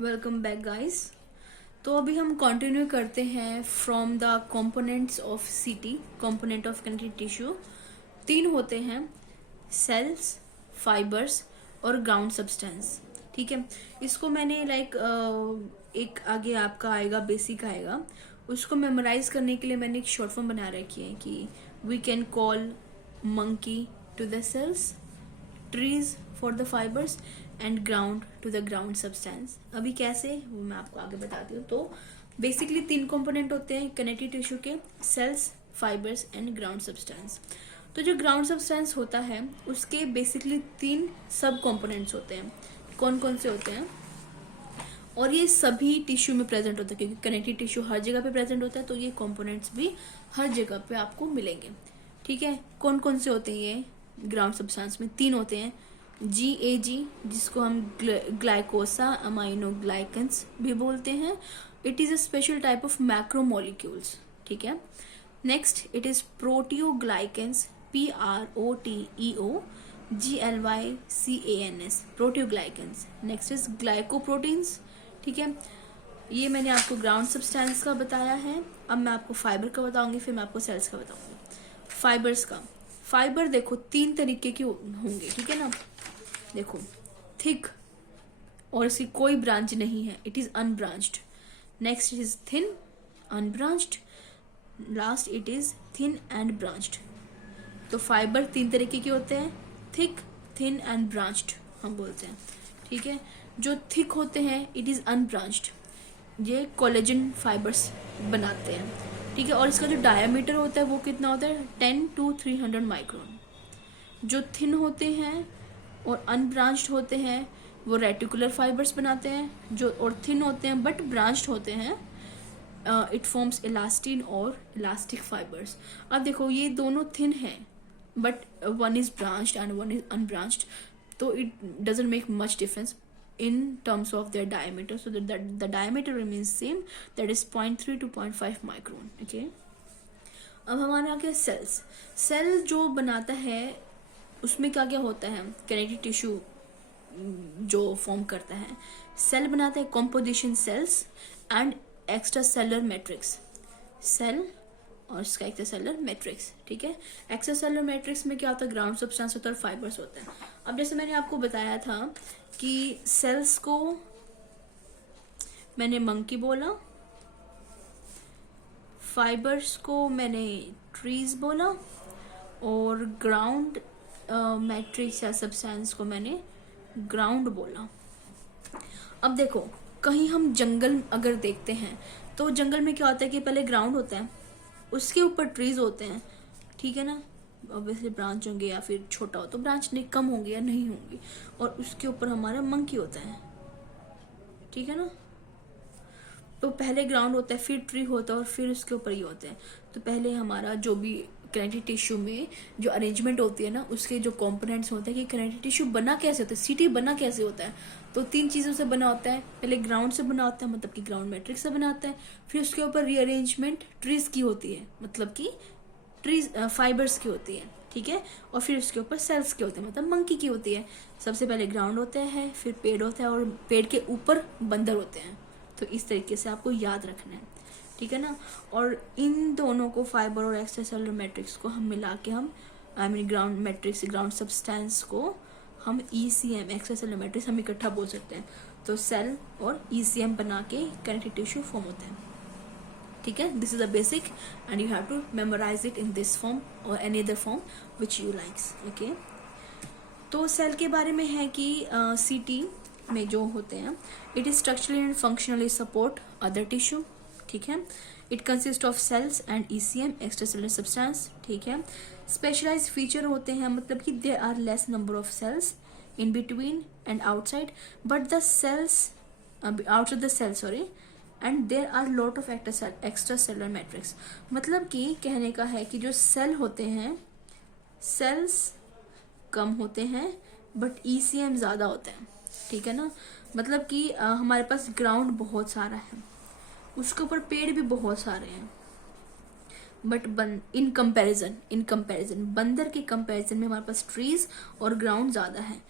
Welcome back guys. तो अभी हम कंटिन्यू करते हैं फ्रॉम द कंपोनेंट्स ऑफ सीटी, कंपोनेंट ऑफ कनेक्टिव टिश्यू। तीन होते हैं, सेल्स, फाइबर्स और ग्राउंड सब्सटेंस। ठीक है, इसको मैंने एक आगे आपका आएगा, बेसिक आएगा, उसको मेमोराइज करने के लिए मैंने एक शॉर्ट फॉर्म बना रखी है कि we can call monkey to the cells, trees for the fibres and ground to the ground substance. अभी कैसे, वो मैं आपको आगे बताती हूँ। तो बेसिकली तीन कंपोनेंट होते हैं कनेक्टिव टिश्यू के, cells, fibres and ground substance. तो जो ग्राउंड सब्सटेंस होता है उसके बेसिकली तीन सब कंपोनेंट्स होते हैं। कौन कौन से होते हैं? और ये सभी टिश्यू में प्रेजेंट होता है, क्योंकि कनेक्टिव टिश्यू हर जगह पे प्रेजेंट होता है, तो ये कंपोनेंट्स भी हर जगह पे आपको मिलेंगे। ठीक है, कौन कौन से होते हैं ये ग्राउंड सब्सटेंस में? तीन होते हैं, GAG, जिसको हम ग्लाइकोसा अमाइनोग्लाइकन्स भी बोलते हैं। It is a special type of macromolecules. ठीक है, next it is proteoglycans, PROTEOGLYCANS, proteoglycans. Next is glycoproteins. ठीक है, ये मैंने आपको ग्राउंड सब्सटेंस का बताया है। अब मैं आपको फाइबर का बताऊंगी, फिर मैं आपको सेल्स का बताऊंगी। फाइबर्स का, फाइबर देखो तीन तरीके के होंगे। ठीक है ना, देखो थिक और इसकी कोई ब्रांच नहीं है, it is unbranched. Next is thin, unbranched. Last it is thin and branched. तो फाइबर तीन तरीके के होते हैं, थिक, थिन एंड ब्रांच्ड हम बोलते हैं। ठीक है, जो थिक होते हैं इट इज अनब्रांच्ड, ये कोलेजन फाइबर्स बनाते हैं। ठीक है, और इसका जो डायमीटर होता है वो कितना होता है? 10 to 300 माइक्रोन। जो थिन होते हैं और अनब्रांच्ड होते हैं वो रेटिकुलर फाइबर्स बनाते हैं। जो और थिन होते हैं बट ब्रांच्ड होते हैं, इट फॉर्म्स इलास्टिन और इलास्टिक फाइबर्स। अब देखो ये दोनों थिन हैं but one is branched and one is unbranched, तो it doesn't make much difference in terms of their diameter, so that the diameter remains same, that is 0.3 to 0.5 micron. okay, अब हमारा क्या sales. Cell जो बनाता है उसमें क्या क्या होता है? कनेक्टिव टिश्यू जो फॉर्म करता है, सेल बनाता है composition cells and extra cellular matrix. Cell और इसका एक्स्ट्रा सेलर मैट्रिक्स। ठीक है, एक्स्ट्रा सेलर मैट्रिक्स में क्या होता है? ग्राउंड सब्सटेंस होता है और फाइबर्स होता है। अब जैसे मैंने आपको बताया था कि सेल्स को मैंने मंकी बोला, फाइबर्स को मैंने ट्रीज बोला, और ग्राउंड मैट्रिक्स या सब्सटेंस को मैंने ग्राउंड बोला। अब देखो कहीं हम जंगल अगर देखते हैं तो जंगल में क्या होता है कि पहले ग्राउंड होता है, उसके ऊपर ट्रीज होते हैं। ठीक है ना, ऑब्वियसली ब्रांच होंगे, या फिर छोटा हो तो ब्रांच नहीं कम होंगी या नहीं होंगी, और उसके ऊपर हमारा मंकी होता है। ठीक है ना, तो पहले ग्राउंड होता है, फिर ट्री होता है, और फिर उसके ऊपर ये होते हैं। तो पहले हमारा जो भी कनेक्टिव टिश्यू में जो अरेंजमेंट होती है ना, उसके जो कंपोनेंट्स होते हैं कि कनेक्टिव टिश्यू बना कैसे होता है, सीटी बना कैसे होता है, तो तीन चीज़ों से बना होता है। पहले ग्राउंड से बना होता है, मतलब कि ग्राउंड मैट्रिक्स से बना होता है। फिर उसके ऊपर रीअरेंजमेंट ट्रीज की होती है, मतलब कि ट्रीज फाइबर्स की होती है। ठीक है, और फिर उसके ऊपर सेल्स के होते हैं, मतलब मंकी की होती है। सबसे पहले ग्राउंड होता है, फिर पेड़ होता है, और पेड़ के ऊपर बंदर होते हैं। तो इस तरीके से आपको याद रखना है। ठीक है ना, और इन दोनों को, फाइबर और एक्स्ट्रा सेलुलर मैट्रिक्स को हम मिला के हम ग्राउंड मैट्रिक्स, ग्राउंड सब्सटेंस को हम ECM, एक्स्ट्रा सेलुलर मैट्रिक्स, हम इकट्ठा बोल सकते हैं। तो सेल और ECM बना के कनेक्टिव टिश्यू फॉर्म होता है। ठीक है, this is a basic and you have to memorise it in this form और any other form which you likes. Okay, तो सेल के बारे में है कि CT में जो होते हैं, it is structurally and functionally support other tissue. ठीक है, it consist of cells and ECM, extra cellular substance. ठीक है, स्पेशलाइज फीचर होते हैं, मतलब कि there are less number of cells in between and outside, but the cells outside the cell, sorry, and there are lot of extra cellular matrix. मतलब कि कहने का है कि जो सेल होते हैं, सेल्स कम होते हैं बट ECM ज़्यादा होते हैं। ठीक है ना, मतलब कि हमारे पास ग्राउंड बहुत सारा है, उसके ऊपर पेड़ भी बहुत सारे हैं, बट इन कंपैरिजन बंदर के कंपैरिजन में हमारे पास ट्रीज और ग्राउंड ज़्यादा है।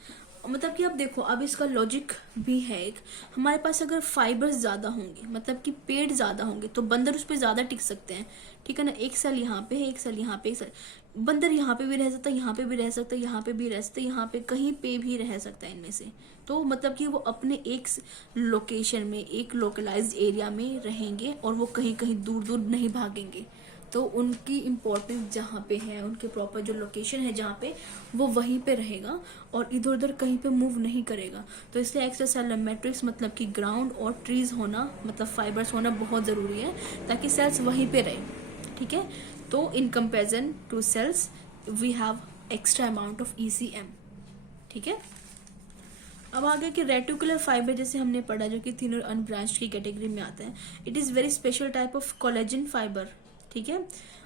मतलब कि अब देखो, अब इसका लॉजिक भी है एक, हमारे पास अगर फाइबर्स ज़्यादा होंगे, मतलब कि पेड़ ज़्यादा होंगे, तो बंदर उस पर ज़्यादा टिक सकते हैं, ठीक है ना। एक सेल यहाँ पे है, एक सेल यहाँ पे, एक सेल, बंदर यहाँ पे भी रह सकता है, यहाँ पे भी रह सकता है, यहाँ पे भी रह सकता है, यहाँ पे कहीं पे भी रह सकता है इनमें से। तो मतलब कि वो अपने एक लोकेशन में, एक लोकलाइज्ड एरिया में रहेंगे और वो कहीं कहीं दूर दूर नहीं भागेंगे। तो उनकी इम्पोर्टेंस जहाँ पे है, उनके प्रॉपर जो लोकेशन है जहाँ पे, वो वहीं पे रहेगा और इधर उधर कहीं पे मूव नहीं करेगा। तो इसलिए एक्स्ट्रा सेलुलर मैट्रिक्स मतलब कि ग्राउंड और ट्रीज होना, मतलब फाइबर्स होना बहुत ज़रूरी है, ताकि सेल्स वहीं पे रहे, ठीक है। तो in comparison to cells we have extra amount of ECM, ठीक है। अब आगे कि रेटिकुलर फाइबर जैसे हमने पढ़ा, जो कि थिन और अनब्रांच्ड की कैटेगरी में आता है। It is very special type of collagen fibre, ठीक है।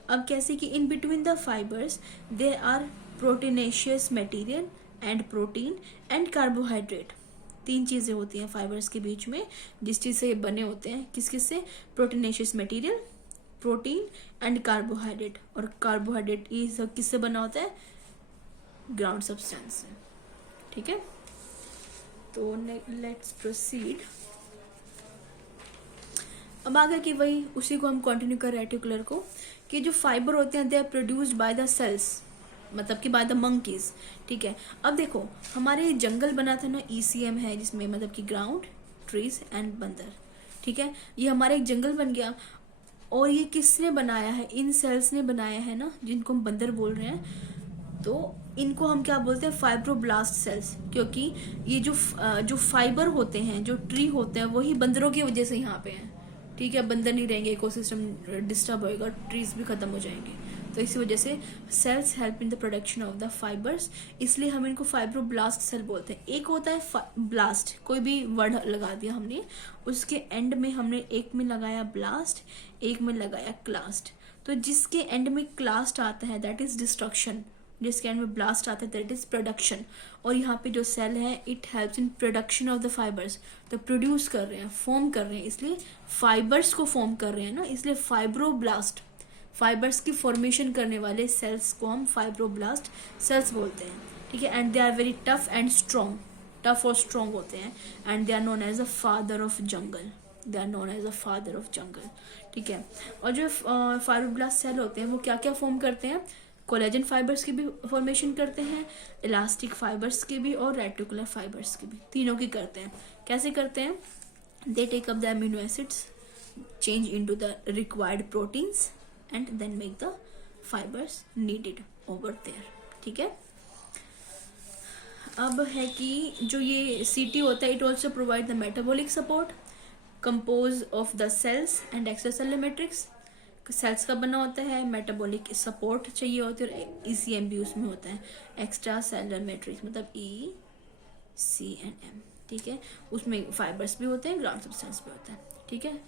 अब कैसे कि in between the fibres there are proteinaceous material and protein and carbohydrate. 3 चीज़ें होती हैं फाइबर्स के बीच में, जिस चीज़ से ये बने होते हैं, किस किस से, proteinaceous material, protein and carbohydrate. और कार्बोहाइड्रेट ये सब किससे बना होता है, ग्राउंड सब्सटेंस से, ठीक है। तो लेट्स प्रोसीड। अब आगे कि वही उसी को हम कंटिन्यू कर रेटिकुलर को, कि जो फाइबर होते हैं they are produced by the cells, मतलब कि बाय द मंकीज, ठीक है। अब देखो हमारे जंगल बना था ना, ECM है जिसमें मतलब कि ग्राउंड, ट्रीज एंड बंदर, ठीक है। ये हमारा एक जंगल बन गया, और ये किसने बनाया है, इन सेल्स ने बनाया है ना, जिनको हम बंदर बोल रहे हैं। तो इनको हम क्या बोलते हैं, फाइब्रोब्लास्ट सेल्स, क्योंकि ये जो फाइबर होते हैं, जो ट्री होते हैं, वही बंदरों की वजह से यहाँ पे हैं, ठीक है। बंदर नहीं रहेंगे, इकोसिस्टम डिस्टर्ब होएगा, ट्रीज भी खत्म हो जाएंगे। तो इसी वजह से cells help in the production of the fibres, इसलिए हम इनको फाइब्रोब्लास्ट सेल बोलते हैं। एक होता है ब्लास्ट, कोई भी वर्ड लगा दिया हमने, उसके एंड में हमने एक में लगाया ब्लास्ट, एक में लगाया क्लास्ट। तो जिसके एंड में क्लास्ट आता है दैट इज डिस्ट्रक्शन, जिसके एंड में ब्लास्ट आता है दैट इज प्रोडक्शन। और यहाँ पे जो सेल है it helps in production of the fibres, तो प्रोड्यूस कर रहे हैं, फॉर्म कर रहे हैं, इसलिए फाइबर्स को फॉर्म कर रहे हैं ना, इसलिए फाइब्रोब्लास्ट, फाइबर्स की फॉर्मेशन करने वाले सेल्स को हम फाइब्रोब्लास्ट सेल्स बोलते हैं, ठीक है। And they are very tough and strong, tough और स्ट्रॉन्ग होते हैं, and they are known as a father of jungle, they are known as a father of jungle, ठीक है। और जो फाइब्रोब्लास्ट सेल होते हैं वो क्या क्या फॉर्म करते हैं, कोलेजन फाइबर्स की भी फॉर्मेशन करते हैं, इलास्टिक फाइबर्स की भी, और रेटिकुलर फाइबर्स की भी, तीनों की करते हैं। कैसे करते हैं, they take up the amino acids, change into the required proteins and then make the fibres needed over there, ठीक है। अब है कि जो ये CT होता है, it also provide the metabolic support, compose of the cells and extracellular matrix. Cells का बना होता है, मेटाबॉलिक सपोर्ट चाहिए होती है, और ECM भी उसमें होता है, एक्स्ट्रा सेलुलर मैट्रिक्स मतलब ECM, ठीक है। उसमें फाइबर्स भी होते हैं, ग्राउंड सब्सटेंस भी होता है, ठीक है।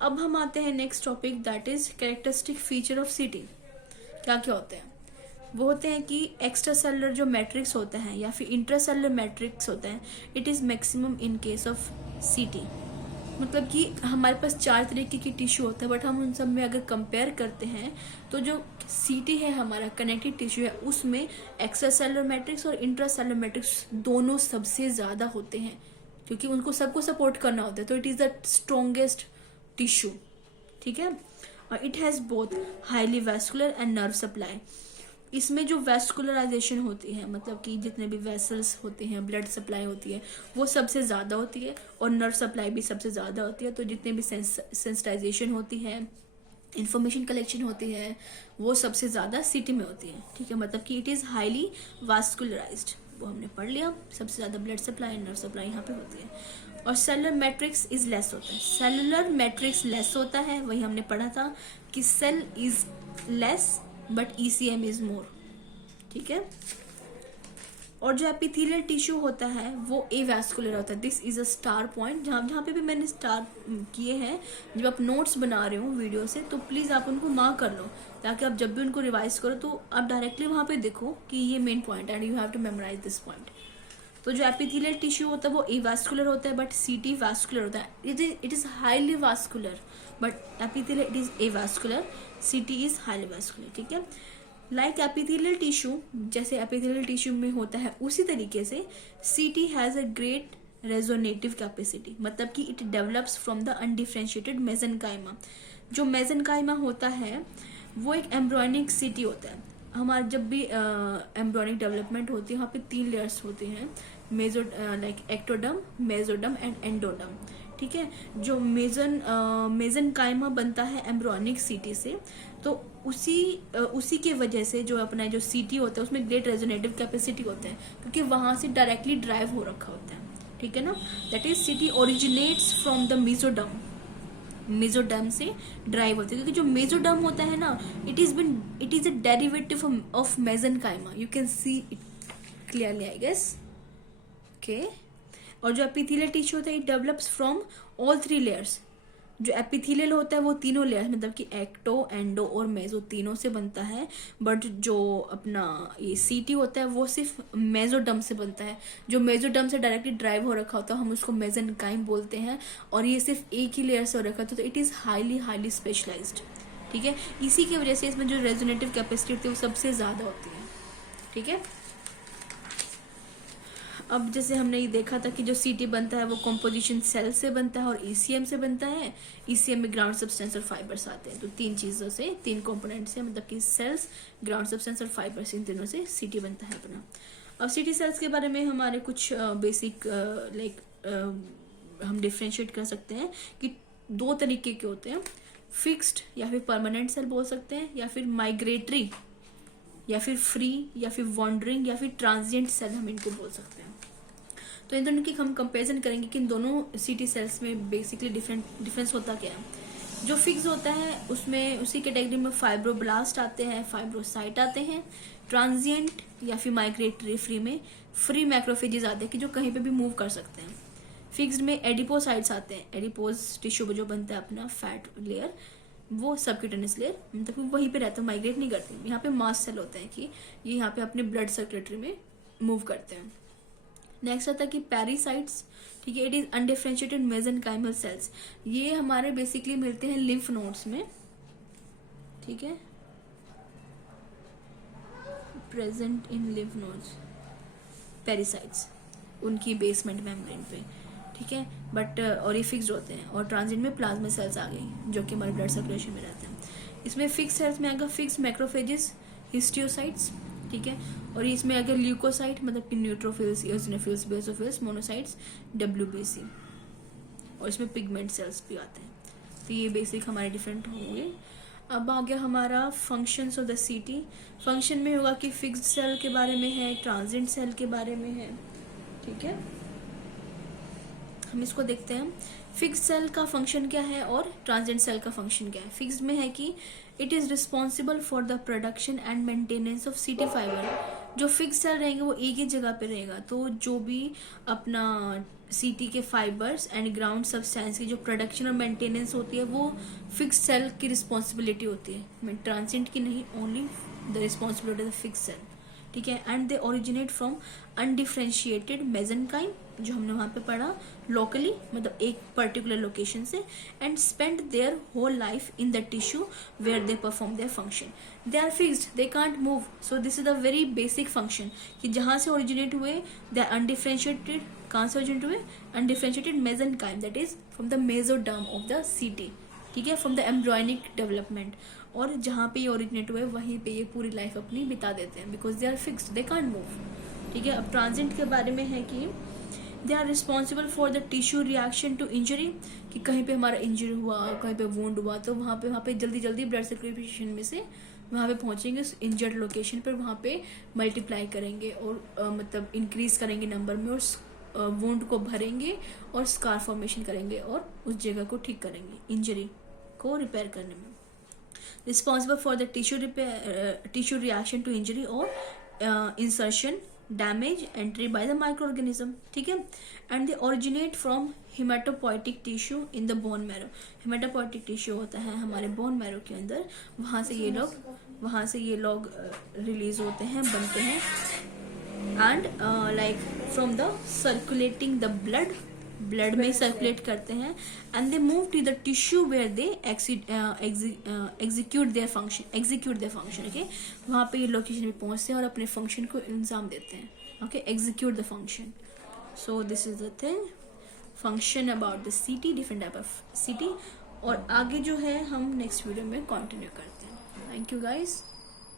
अब हम आते हैं next topic, that is characteristic feature of CT। क्या क्या होते हैं, वो होते हैं कि एक्स्ट्रा सेलुलर जो मैट्रिक्स होता है या फिर इंट्रासेलुलर मैट्रिक्स होता है, it is maximum in case of CT। मतलब कि हमारे पास 4 तरीके की टिश्यू होता है, बट हम उन सब में अगर कंपेयर करते हैं तो जो CT है हमारा कनेक्टिव टिश्यू है, उसमें एक्स्ट्रा सेलुलर मैट्रिक्स और इंट्रासेलुलर मैट्रिक्स दोनों सबसे ज़्यादा होते हैं, क्योंकि उनको सबको सपोर्ट करना होता है। तो it is the strongest tissue, ठीक है। और it has both highly vascular and nerve supply. इसमें जो वेस्कुलराइजेशन होती है, मतलब कि जितने भी वेसल्स होते हैं, ब्लड सप्लाई होती है, वो सबसे ज़्यादा होती है, और नर्व सप्लाई भी सबसे ज़्यादा होती है। तो जितने भी सेंसिटाइजेशन होती है, इंफॉर्मेशन कलेक्शन होती है, वो सबसे ज़्यादा CT में होती है, ठीक है। मतलब कि इट इज़ हाईली वास्कुलराइज्ड, वो हमने पढ़ लिया, सबसे ज़्यादा blood supply and nerve supply यहाँ पे होती है। और सेलुलर मैट्रिक्स इज लेस होता है, सेलुलर मैट्रिक्स लेस होता है, वही हमने पढ़ा था कि cell is less but ECM is more, ठीक है। और जो एपिथेलियल टिश्यू होता है वो एवैस्कुलर होता है, this is a star point. जहाँ पे भी मैंने स्टार किए हैं, जब आप नोट्स बना रहे हो वीडियो से, तो प्लीज़ आप उनको मार्क कर लो, ताकि आप जब भी उनको रिवाइज करो तो आप डायरेक्टली वहाँ पे देखो कि ये मेन पॉइंट है, and you have to memorise this point. तो जो एपिथेलियल टिश्यू होता है वो एवैस्कुलर होता है, बट CT वैस्कुलर होता है। It is highly vascular, but epithelial it is avascular, CT is highly vascular, ठीक है। लाइक एपिथेलियल टिश्यू, जैसे एपिथेलियल टिश्यू में होता है उसी तरीके से CT has a great regenerative capacity, मतलब कि it develops from the undifferentiated mesenchyme. जो मेसेनकाइमा होता है वो एक एम्ब्रॉयनिक सीटी होता है। हमारा जब भी एम्ब्रॉयनिक डेवलपमेंट होती है वहाँ पे 3 लेयर्स होती हैं, meso like ectoderm, mesoderm and endoderm. ठीक है, जो मेसेनकाइमा बनता है एम्ब्रॉयनिक सीटी से, तो उसी के वजह से जो अपना जो सीटी होता है उसमें ग्रेट रेजोनेटिव कैपेसिटी होता है, क्योंकि वहां से डायरेक्टली ड्राइव हो रखा होता है। ठीक है ना, that is CT originates from the mesoderm, mesoderm से ड्राइव होती है, क्योंकि जो मेसोडर्म होता है ना, it is a derivative of mesenchyme, you can see it clearly I guess. Okay, और जो एपिथेलियल टिश्यू होता है it develops from all 3 layers. जो एपिथेलियल होता है वो तीनों लेयर, मतलब कि एक्टो, एंडो और मेसो तीनों से बनता है, बट जो अपना ये सीटी होता है वो सिर्फ मेसोडर्म से बनता है। जो मेसोडर्म से डायरेक्टली ड्राइव हो रखा होता है हम उसको मेसेनकाइम बोलते हैं, और ये सिर्फ एक ही लेयर से हो रखा होता है, तो इट इज हाईली स्पेशलाइज्ड। ठीक है, इसी की वजह से इसमें जो रेजोनेटिव कैपेसिटी होती है वो सबसे ज्यादा होती है। ठीक है, अब जैसे हमने ये देखा था कि जो सीटी बनता है वो कॉम्पोजिशन सेल से बनता है और ईसीएम से बनता है। ईसीएम में ग्राउंड सब्सटेंस और फाइबर्स आते हैं, तो 3 चीजों से, 3 कंपोनेंट से, मतलब कि सेल्स, ग्राउंड सब्सटेंस और फाइबर्स, इन तीनों से सीटी बनता है अपना। अब सीटी सेल्स के बारे में हमारे कुछ बेसिक हम डिफ्रेंशिएट कर सकते हैं कि 2 तरीके के होते हैं, फिक्स्ड या फिर परमानेंट सेल बोल सकते हैं, या फिर माइग्रेटरी, या फिर फ्री, या फिर वॉन्डरिंग, या फिर ट्रांजिएंट सेल हम इनको बोल सकते हैं। तो इन दोनों की हम कंपैरिजन करेंगे कि इन दोनों सीटी सेल्स में बेसिकली डिफरेंस होता क्या है। जो फिक्स होता है उसमें उसी कैटेगरी में फाइब्रोब्लास्ट आते हैं, फाइब्रोसाइट आते हैं। ट्रांजिएंट या फिर माइग्रेटरी फ्री में फ्री मैक्रोफेजेस आते हैं कि जो कहीं पे भी मूव कर सकते हैं। फिक्स्ड में एडिपोसाइट्स आते हैं, एडिपोज टिश्यू जो बनता है अपना फैट लेयर, वो सबक्यूटेनियस लेयर, मतलब वहीं पे रहता है, माइग्रेट नहीं करते। यहाँ पे मास्ट सेल होते हैं कि ये यहाँ पे अपने ब्लड सर्कुलेटरी में मूव करते हैं। नेक्स्ट आता है कि पैरासाइट्स। ठीक है, it is undifferentiated mesenchymal cells, ये हमारे बेसिकली मिलते हैं लिम्फ नोड्स में। ठीक है, present in lymph nodes, parasites उनकी बेसमेंट मेम्ब्रेन पे। ठीक है, बट और ये फिक्स्ड होते हैं। और ट्रांजिट में प्लाज्मा सेल्स आ गई जो कि हमारे ब्लड सर्कुलेशन में रहते हैं। इसमें फिक्स सेल्स में आएगा फिक्स मैक्रोफेजेस, हिस्टियोसाइट्स। ठीक है, और इसमें अगर ल्यूकोसाइट, मतलब कि neutrophils, eosinophils, basophils, monocytes, WBC, और इसमें पिगमेंट सेल्स भी आते हैं। तो ये बेसिक हमारे डिफरेंट होंगे। अब आ गया हमारा फंक्शंस ऑफ द सीटी। फंक्शन में होगा कि फिक्स्ड सेल के बारे में है, ट्रांजिएंट सेल के बारे में है। ठीक है, हम इसको देखते हैं। फिक्स्ड सेल का फंक्शन क्या है और ट्रांजिएंट सेल का फंक्शन क्या है। फिक्स्ड में है कि it is responsible for the production and maintenance of सीटी फाइबर। जो फिक्स्ड सेल रहेंगे वो एक ही जगह पे रहेगा, तो जो भी अपना सीटी के फाइबर्स एंड ग्राउंड सब्सटेंस की जो प्रोडक्शन और मेंटेनेंस होती है वो फिक्स्ड सेल की रिस्पॉन्सिबिलिटी होती है, ट्रांजिएंट की नहीं, only the responsibility of the fixed cell. ठीक है, and they originate from undifferentiated mesenchyme, जो हमने वहां पे पढ़ा, लोकली, मतलब एक पर्टिकुलर लोकेशन से, and spend their whole life in the tissue where they perform their function. They are fixed, they can't move, so this is the very basic function कि जहां से ओरिजिनेट हुए दे आर अनडिफरेंशिएटेड। कहां से originate हुए? Undifferentiated mesenchyme, that is from the mesoderm of the सीटी। ठीक है, फ्रॉम द एम्ब्रॉयनिक डेवलपमेंट, और जहाँ पे ये ओरिजिनेट हुए वहीं पे ये पूरी लाइफ अपनी बिता देते हैं, because they are fixed, they can't move. ठीक है, अब ट्रांजिएंट के बारे में है कि they are responsible for the tissue reaction to injury, कि कहीं पे हमारा इंजरी हुआ, कहीं पे वुंड हुआ, तो वहाँ पे जल्दी ब्लड सर्कुलेशन में से वहाँ पे पहुँचेंगे उस इंजर्ड लोकेशन पर, वहाँ पे मल्टीप्लाई करेंगे और मतलब इंक्रीज करेंगे नंबर में, और वुंड को भरेंगे और स्कार फॉर्मेशन करेंगे और उस जगह को ठीक करेंगे, इंजरी को रिपेयर करने में। Responsible for the tissue reaction to injury और insertion, damage, entry by the micro organism. ठीक है, and they originate from haematopoietic tissue in the bone marrow. Haematopoietic tissue होता है हमारे बोन मैरो के अंदर, वहां से ये लोग रिलीज होते हैं, बनते हैं, and like from the circulating the blood blood में सर्कुलेट करते हैं and they move to the tissue where they execute their function okay. वहाँ पे ये लोकेशन पे पहुँचते हैं और अपने फंक्शन को इंजाम देते हैं okay, execute the function. So this is the thing function about the city, different type of city. और आगे जो है हम नेक्स्ट वीडियो में कंटिन्यू करते हैं। Thank you guys.